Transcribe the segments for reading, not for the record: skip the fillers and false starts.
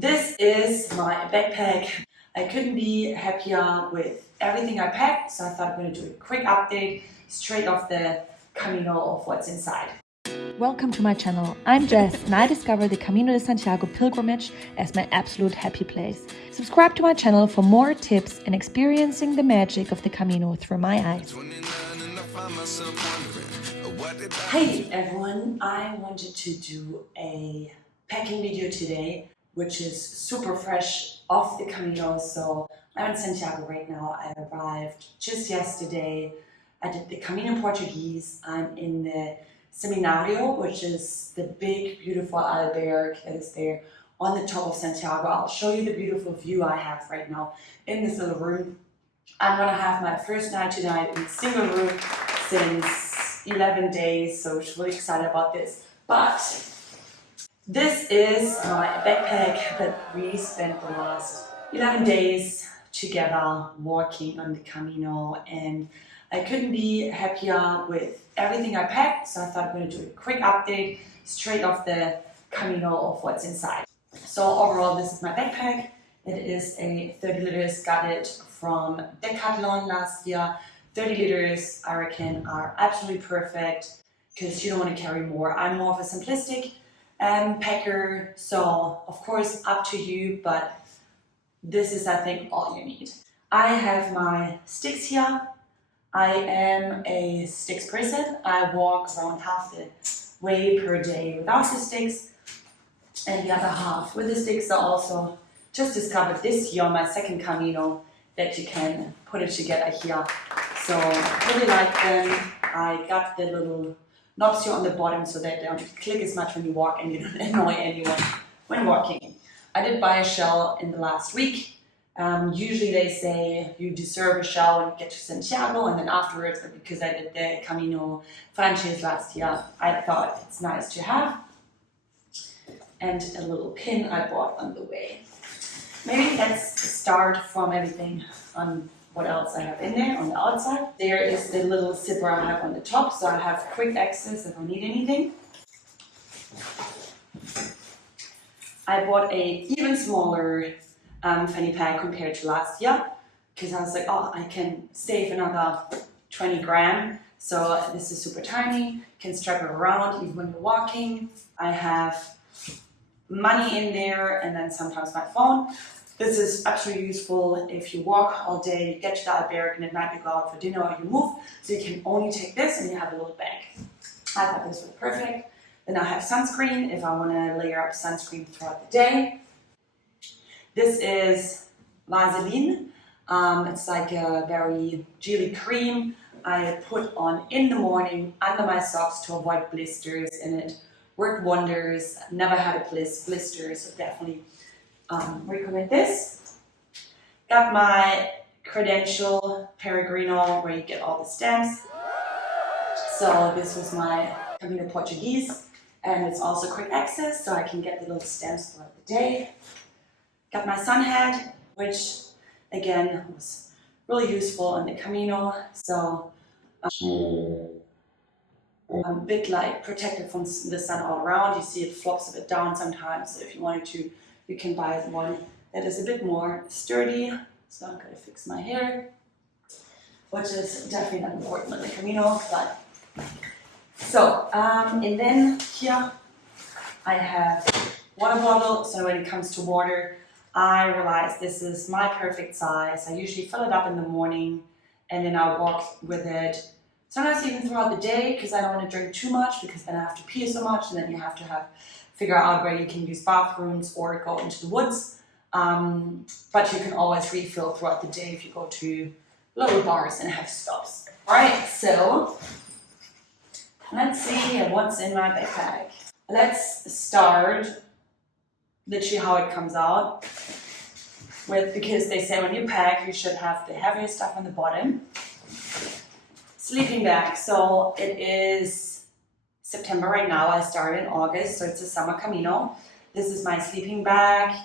This is my backpack. I couldn't be happier with everything I packed, so I thought I'm going to do a quick update straight off the Camino of what's inside. Welcome to my channel. I'm Jess and I discovered the Camino de Santiago pilgrimage as my absolute happy place. Subscribe to my channel for more tips and experiencing the magic of the Camino through my eyes. Hey everyone, I wanted to do a packing video today, which is super fresh off the Camino. So I'm in Santiago right now. I arrived just yesterday. I did the Camino Portuguese. I'm in the Seminario, which is the big, beautiful albergue that is there on the top of Santiago. I'll show you the beautiful view I have right now in this little room. I'm gonna have my first night tonight in a single room since 11 days, so I'm really excited about this. But this is my backpack that we spent the last 11 days together walking on the Camino, and I couldn't be happier with everything I packed, so I thought I'm going to do a quick update straight off the Camino of what's inside. So overall, this is my backpack. It is a 30 liters, got it from Decathlon last year. 30 liters, I reckon, are absolutely perfect because you don't want to carry more. I'm more of a simplistic packer, so of course up to you, but this is, I think, all you need. I have my sticks here. I am a sticks person. I walk around half the way per day without the sticks and the other half with the sticks. I also just discovered this year on my second Camino that you can put it together here. So I really like them. I got the little knobs here on the bottom so that they don't click as much when you walk and you don't annoy anyone when walking. I did buy a shell in the last week. Usually they say you deserve a shell when you get to Santiago, and then afterwards, because I did the Camino franchise last year, I thought it's nice to have. And a little pin I bought on the way. Maybe let's start from everything on what else I have in there on the outside. There is the little zipper I have on the top, so I have quick access if I need anything. I bought a even smaller fanny pack compared to last year because I was like, oh, I can save another 20 gram. So this is super tiny, you can strap it around even when you're walking. I have money in there and then sometimes my phone. This is absolutely useful if you walk all day, you get to the albergue and at night you go out for dinner or you move. So you can only take this and you have a little bag. I thought this was perfect. Then I have sunscreen if I want to layer up sunscreen throughout the day. This is Vaseline. It's like a very jelly cream I put on in the morning under my socks to avoid blisters, and it worked wonders. Never had a blister, so definitely recommend this. Got my credential Peregrino where you get all the stamps. So this was my Camino Portuguese, and it's also quick access, so I can get the little stamps throughout the day. Got my sun hat, which again was really useful on the Camino, so I'm a bit like protected from the sun all around. You see it flops a bit down sometimes, so if you wanted to, you can buy one that is a bit more sturdy. So I'm going to fix my hair, which is definitely not important on the Camino. But so, and then here I have water bottle. So when it comes to water, I realized this is my perfect size. I usually fill it up in the morning and then I walk with it. Sometimes even throughout the day because I don't want to drink too much because then I have to pee so much and then you have to figure out where you can use bathrooms or go into the woods. But you can always refill throughout the day if you go to little bars and have stops. Alright, so let's see what's in my backpack. Let's start literally how it comes out with, because they say when you pack you should have the heavier stuff on the bottom. Sleeping bag. So it is September right now. I started in August, so it's a summer Camino. This is my sleeping bag.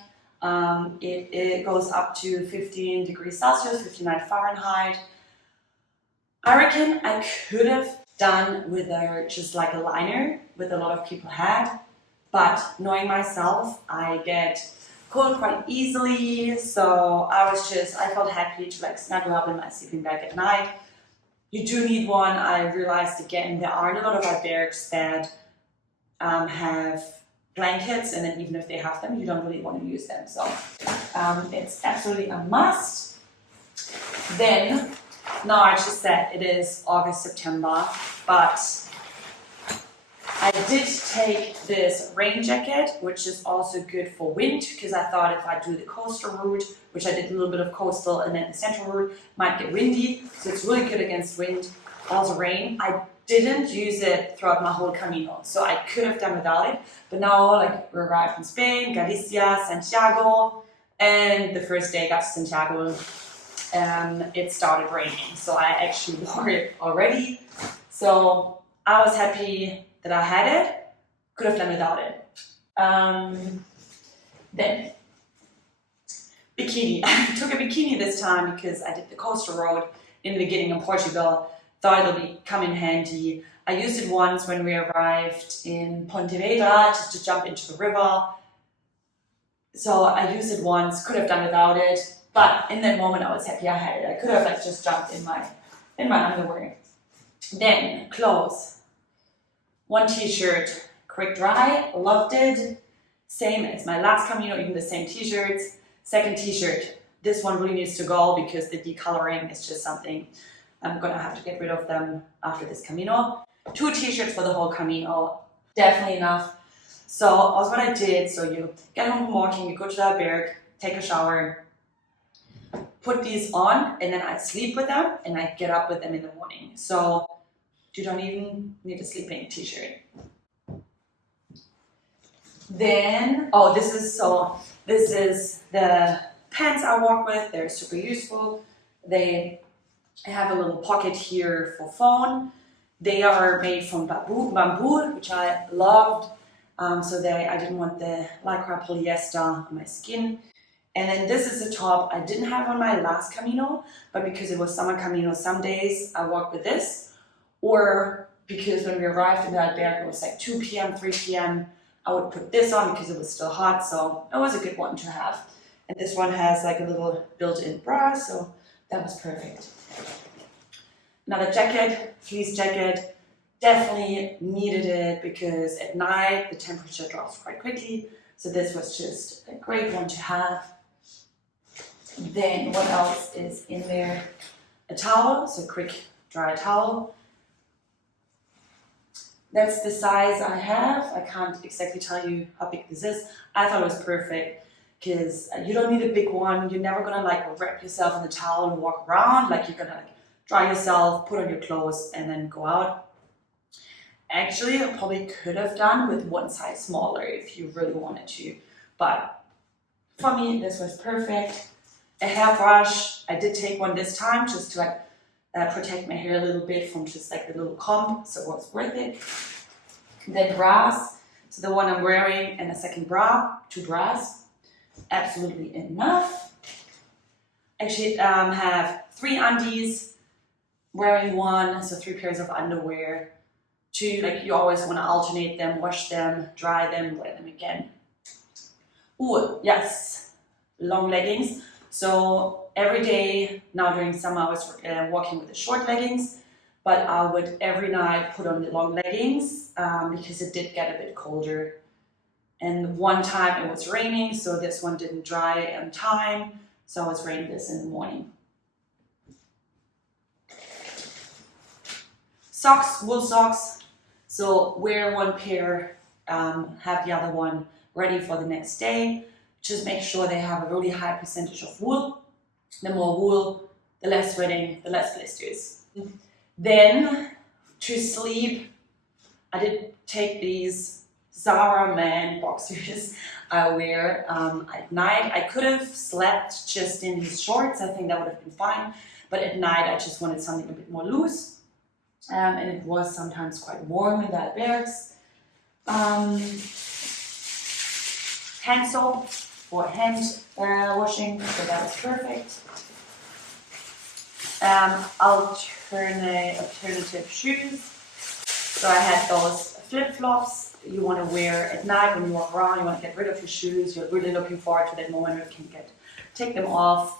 It goes up to 15 degrees Celsius, 59 Fahrenheit. I reckon I could have done with just like a liner, with a lot of people had, but knowing myself, I get cold quite easily, so I felt happy to like snuggle up in my sleeping bag at night. You do need one. I realized again, there aren't a lot of albergues that have blankets, and then even if they have them, you don't really want to use them. So it's absolutely a must. Then, now I just said it is August, September, but I did take this rain jacket, which is also good for wind, because I thought if I do the coastal route, which I did a little bit of coastal and then the central route, might get windy. So it's really good against wind, also rain. I didn't use it throughout my whole Camino, so I could have done without it. But now, like, we arrived in Spain, Galicia, Santiago, and the first day I got to Santiago, it started raining. So I actually wore it already. So I was happy that I had it, could have done without it. Then, bikini. I took a bikini this time because I did the coastal road in the beginning in Portugal. Thought it'll come in handy. I used it once when we arrived in Pontevedra, just to jump into the river. So I used it once, could have done without it, but in that moment I was happy I had it. I could have like just jumped in my underwear. Then, clothes. One t-shirt, quick dry, loved it. Same as my last Camino, even the same t-shirts. Second t-shirt, this one really needs to go because the decoloring is just something I'm gonna have to get rid of them after this Camino. 2 t-shirts for the whole Camino, definitely enough. So also what I did, so you get home from walking, you go to the albergue, take a shower, put these on, and then I sleep with them and I get up with them in the morning. So you don't even need a sleeping t-shirt. Then, this is the pants I walk with. They're super useful. They have a little pocket here for phone. They are made from bamboo, which I loved. I didn't want the lycra polyester on my skin. And then this is a top I didn't have on my last Camino, but because it was summer Camino, some days I walked with this. Or because when we arrived in the albergue, it was like 2 p.m., 3 p.m., I would put this on because it was still hot, so it was a good one to have. And this one has like a little built-in bra, so that was perfect. Another jacket, fleece jacket, definitely needed it because at night the temperature drops quite quickly, so this was just a great one to have. Then what else is in there? A towel, so quick dry towel. That's the size I have. I can't exactly tell you how big this is. I thought it was perfect because you don't need a big one. You're never gonna like wrap yourself in the towel and walk around. Like you're gonna like dry yourself, put on your clothes, and then go out. Actually, I probably could have done with one size smaller if you really wanted to, but for me, this was perfect. A hairbrush. I did take one this time just to like protect my hair a little bit from just like the little comb, so it was worth it. Then bras, so the one I'm wearing and a second bra, 2 bras, absolutely enough. Actually, have 3 undies, wearing 1, so 3 pairs of underwear. 2, like you always want to alternate them, wash them, dry them, wear them again. Ooh, yes, long leggings. So every day, now during summer, I was walking with the short leggings, but I would every night put on the long leggings because it did get a bit colder. And one time it was raining, so this one didn't dry on time, so I was wearing this in the morning. Socks, wool socks. So wear 1 pair, have the other one ready for the next day. Just make sure they have a really high percentage of wool. The more wool, the less sweating, the less blisters. Then, to sleep, I did take these Zara Man boxers I wear at night. I could have slept just in these shorts. I think that would have been fine. But at night, I just wanted something a bit more loose. And it was sometimes quite warm in the albergues. Hand soap for hand washing, so that was perfect. Alternative shoes. So I had those flip-flops you want to wear at night when you walk around. You want to get rid of your shoes. You're really looking forward to that moment where you can take them off.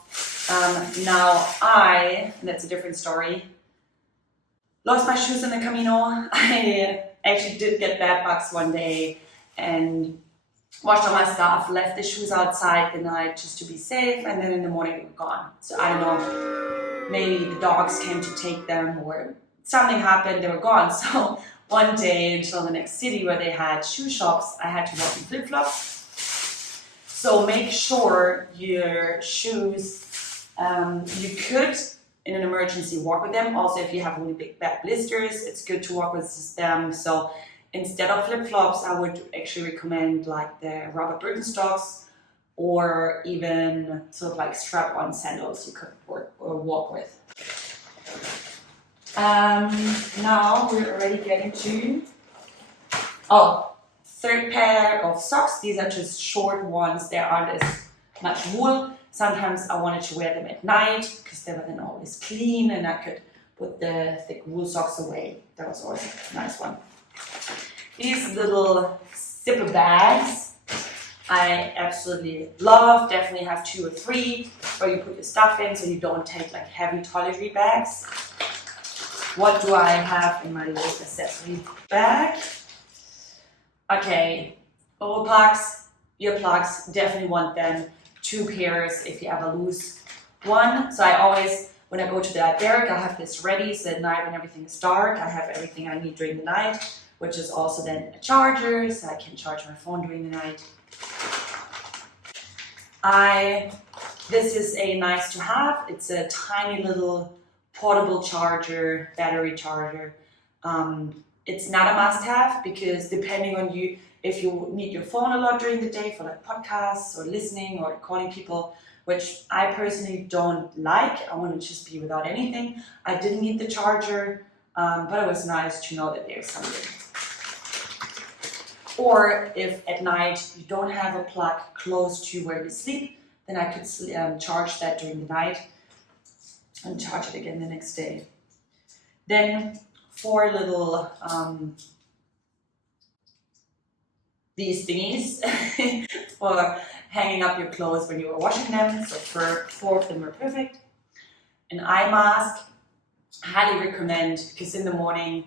Now and that's a different story, lost my shoes in the Camino. I actually did get bed bugs one day and washed all my stuff, left the shoes outside the night just to be safe, and then in the morning they were gone. So I don't know, maybe the dogs came to take them or something happened, they were gone. So one day until the next city where they had shoe shops, I had to walk in flip-flops. So make sure your shoes, you could in an emergency walk with them. Also, if you have really big bad blisters, it's good to walk with them. So instead of flip-flops, I would actually recommend like the rubber Birkenstocks or even sort of like strap-on sandals you could walk with. Now we're already getting to, third pair of socks. These are just short ones. There aren't as much wool. Sometimes I wanted to wear them at night because they were then always clean and I could put the thick wool socks away. That was always a nice one. These little zipper bags I absolutely love. Definitely have 2 or 3 where you put your stuff in so you don't take like heavy toiletry bags. What do I have in my little accessory bag? Okay, plugs, earplugs, definitely want them. 2 pairs if you ever lose one. So I always, when I go to the albergue, I have this ready so at night when everything is dark, I have everything I need during the night, which is also then a charger so I can charge my phone during the night. This is a nice to have. It's a tiny little portable charger, battery charger. It's not a must-have because depending on you, if you need your phone a lot during the day for like podcasts or listening or calling people, which I personally don't like, I want to just be without anything. I didn't need the charger, but it was nice to know that there's something. Or if at night you don't have a plug close to where you sleep, then I could charge that during the night and charge it again the next day. Then 4 little these thingies for hanging up your clothes when you were washing them. So 4 of them were perfect. An eye mask, highly recommend, because in the morning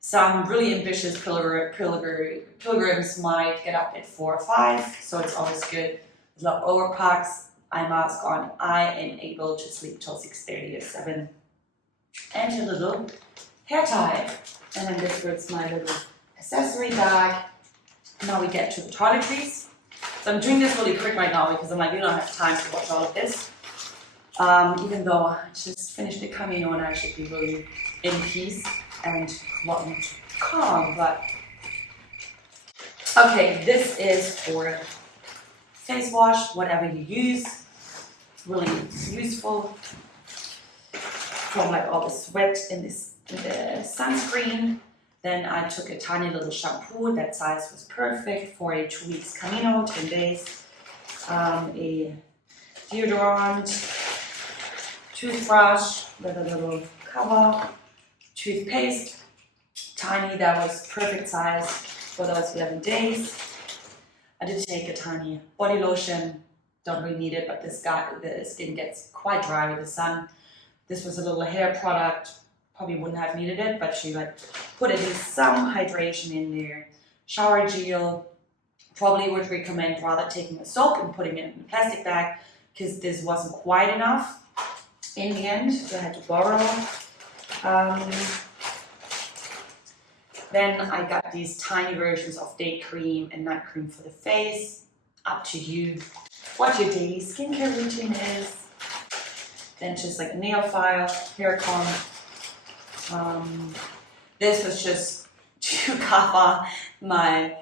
some really ambitious pilgrims might get up at 4 or 5, so it's always good. There's a lot of overpacks, eye mask on. I am able to sleep till 6:30 or 7. And a little hair tie. And then this was my little accessory bag. Now we get to the toiletries. So I'm doing this really quick right now because I'm like, we don't have time to watch all of this. Even though I just finished the Camino and I should be really in peace and wanting to calm, but okay, this is for face wash, whatever you use. Really useful from like all the sweat in the sunscreen. Then I took a tiny little shampoo, that size was perfect for a 2 weeks Camino, 10 days. A deodorant, toothbrush with a little cover, toothpaste, tiny, that was perfect size for those 11 days. I did take a tiny body lotion, don't really need it, but the skin gets quite dry with the sun. This was a little hair product, probably wouldn't have needed it, but she like put at least some hydration in there. Shower gel, probably would recommend rather taking a soap and putting it in a plastic bag because this wasn't quite enough in the end, so I had to borrow. Then I got these tiny versions of day cream and night cream for the face. Up to you what your daily skincare routine is. Then just like a nail file, hair comb. This was just to cover my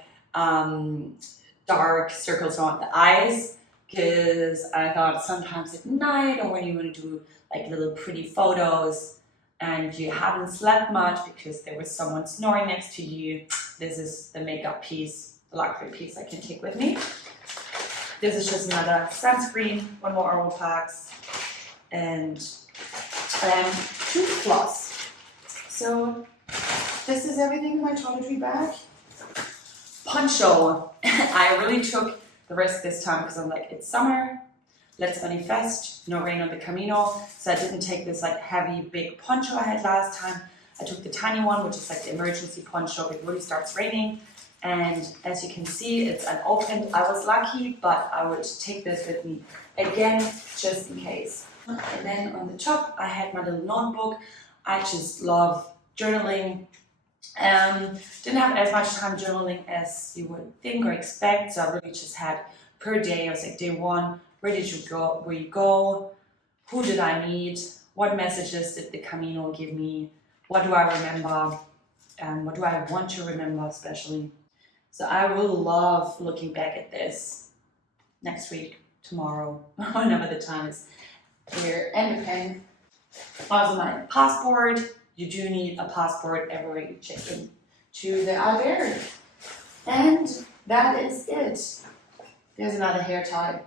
dark circles around the eyes because I thought sometimes at night or when you want to do like little pretty photos and you haven't slept much because there was someone snoring next to you, this is the makeup piece, the luxury piece I can take with me. This is just another sunscreen, 1 more oral packs, and tooth floss. So this is everything in my toiletry bag. Poncho. I really took the risk this time because I'm like, it's summer, let's manifest, no rain on the Camino. So I didn't take this like heavy, big poncho I had last time. I took the tiny one, which is like the emergency poncho. It really starts raining. And as you can see, it's unopened. I was lucky, but I would take this with me again, just in case. And then on the top, I had my little notebook. I just love journaling. Didn't have as much time journaling as you would think or expect, so I really just had per day. I was like, day one, where did you go? Where you go? Who did I meet? What messages did the Camino give me? What do I remember? What do I want to remember especially? So I will love looking back at this next week, tomorrow, whenever the time is here. And a pen. Also my passport. You do need a passport everywhere you check in to the albergue. And that is it. There's another hair tie.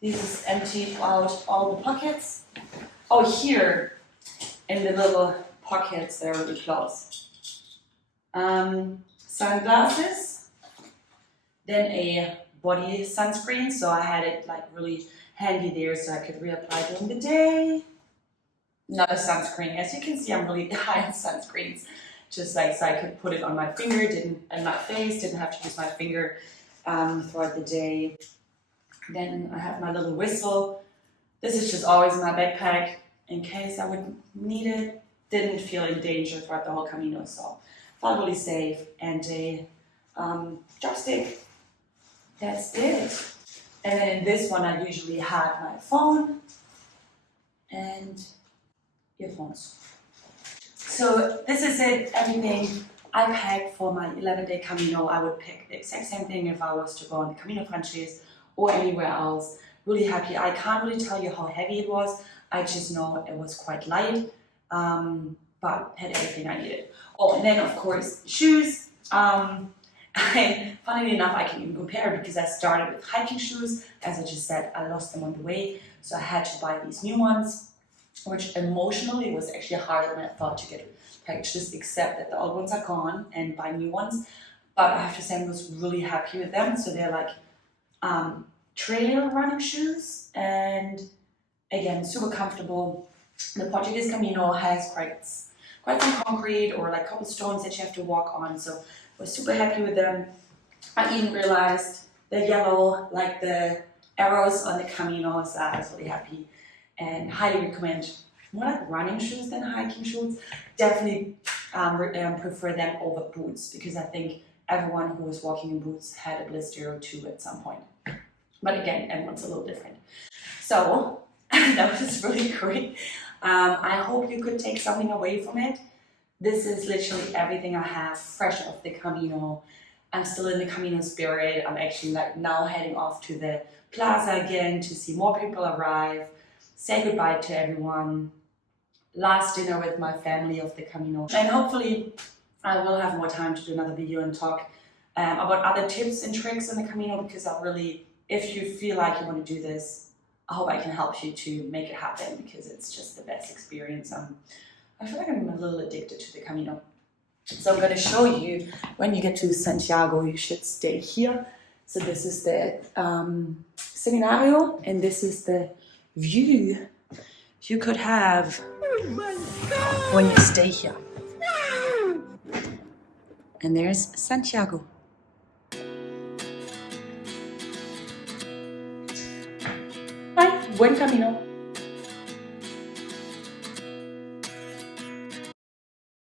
This is emptied out all the pockets. Oh, here in the little pockets, they're really close. Sunglasses, then a body sunscreen. So I had it like really handy there so I could reapply during the day. Another sunscreen. As you can see, I'm really high in sunscreens. Just like so I could put it on my finger, and my face, didn't have to use my finger throughout the day. Then I have my little whistle. This is just always in my backpack in case I would need it. Didn't feel in danger throughout the whole Camino, so felt really safe. And a chopstick. That's it. And then in this one, I usually had my phone and earphones. So this is it, everything I packed for my 11-day Camino. I would pick the exact same thing if I was to go on the Camino Frances or anywhere else. Really happy. I can't really tell you how heavy it was. I just know it was quite light, but had everything I needed. Oh, and then of course, shoes. Funnily enough, I can even compare because I started with hiking shoes. As I just said, I lost them on the way, so I had to buy these new ones, which emotionally was actually harder than I thought to get packed, just accept that the old ones are gone and buy new ones. But I have to say I was really happy with them. So they're like trail running shoes, and again, super comfortable. The Portuguese Camino has quite some concrete or like cobblestones that you have to walk on, so I was super happy with them. I even realized they're yellow like the arrows on the Camino, so I was really happy and highly recommend more like running shoes than hiking shoes. Definitely prefer them over boots because I think everyone who was walking in boots had a blister or two at some point. But again, everyone's a little different. So that was really great. I hope you could take something away from it. This is literally everything I have fresh off the Camino. I'm still in the Camino spirit. I'm actually like now heading off to the plaza again to see more people arrive, say goodbye to everyone. Last dinner with my family of the Camino. And hopefully I will have more time to do another video and talk about other tips and tricks in the Camino, because I really, if you feel like you want to do this, I hope I can help you to make it happen because it's just the best experience. I feel like I'm a little addicted to the Camino. So I'm going to show you when you get to Santiago, you should stay here. So this is the seminario, and this is the view you could have when you stay here. And there's Santiago. Bye, buen camino.